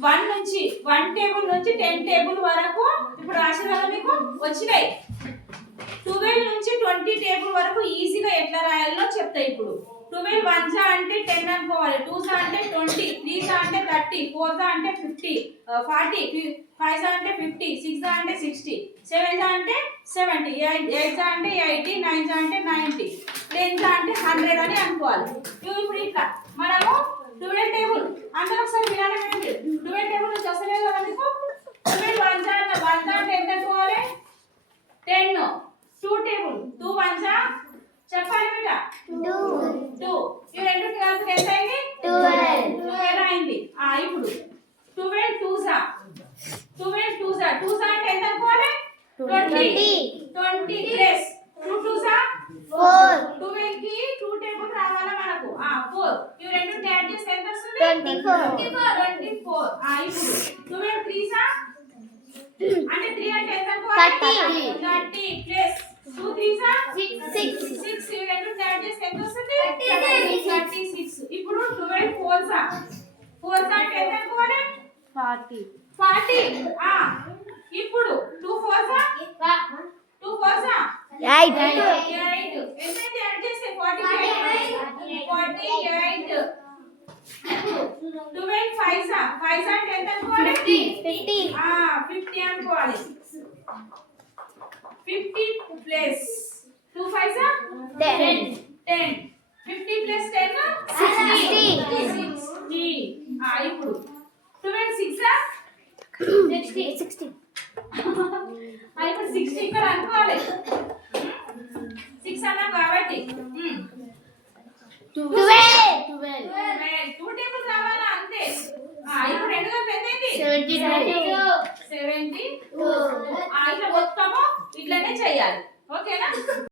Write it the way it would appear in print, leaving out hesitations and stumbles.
1 table నుంచి 10 table వరకు ఇప్పుడు రాసిన కదా మీకు వచ్చినాయి. 12 నుంచి 20 టేబుల్ వరకు ఈజీగా ఎట్లా రాయాలో చెప్తా ఇప్పుడు. 12 1 అంటే 10 అనుకోవాలి, 2 అంటే 20, 3 అంటే 30, 4 అంటే 50, 40, 5 అంటే 50, 6 అంటే 60, 7 అంటే 70, 8 అంటే 80, 9 అంటే 90, 10 అంటే 100 అని అనుకోవాలి. ఇప్పుడు ఇట్లా మనము 12 టేబుల్ అందరూ ఒకసారి వినాలండి. 12 టేబుల్ నుంచి వస్తలేదు కదా మీకు. 12 1 అంటే ఎంత అనుకోవాలి? 10. 2 టేబుల్ 2 1 చెప్పాలి బిడ్డ. 2 ఇవి రెండు కలిపి ఎంత అయింది? 12 అయింది. ఇప్పుడు 12 2 అంటే ఎంత అనుకోవాలి? 20 ప్లస్ 2 2 4. 12 కి 2 టేబుల్ రావాలా మనకు? 4 ఇవి రెండు యాడ్ చేస్తే ఎంత వస్తుంది? 24. ఇప్పుడు 12 3 అంటే 3 అంటే ఎంత అనుకోవాలి? 30 ప్లస్ 2 3 6 ఇవి రెండు యాడ్ చేస్తే ఎంత వస్తుంది? 36. ఇప్పుడు 12 4 అంటే ఎంత అనుకోవాలి? 40. ఇప్పుడు 2 4 8 ఎంత యాడ్ చేస్తే 48. 12 5 అంటే ఎంత అనుకోవాలి? 50 అనుకోవాలి. 50 ప్లస్ 2 5 10. 50 ప్లస్ 10 60. ఇప్పుడు 12 6 60. ఇప్పుడు 60 ఇక్కడ అనుకోవాలి. 6 అన్నా కాబట్టి 2 టేబుల్ రావాలా అంతే. ఇప్పుడు రెండు కలిపి ఎంత అయింది? 72. ఇట్లా మొత్తము ఇట్లానే చేయాలి. ఓకేనా?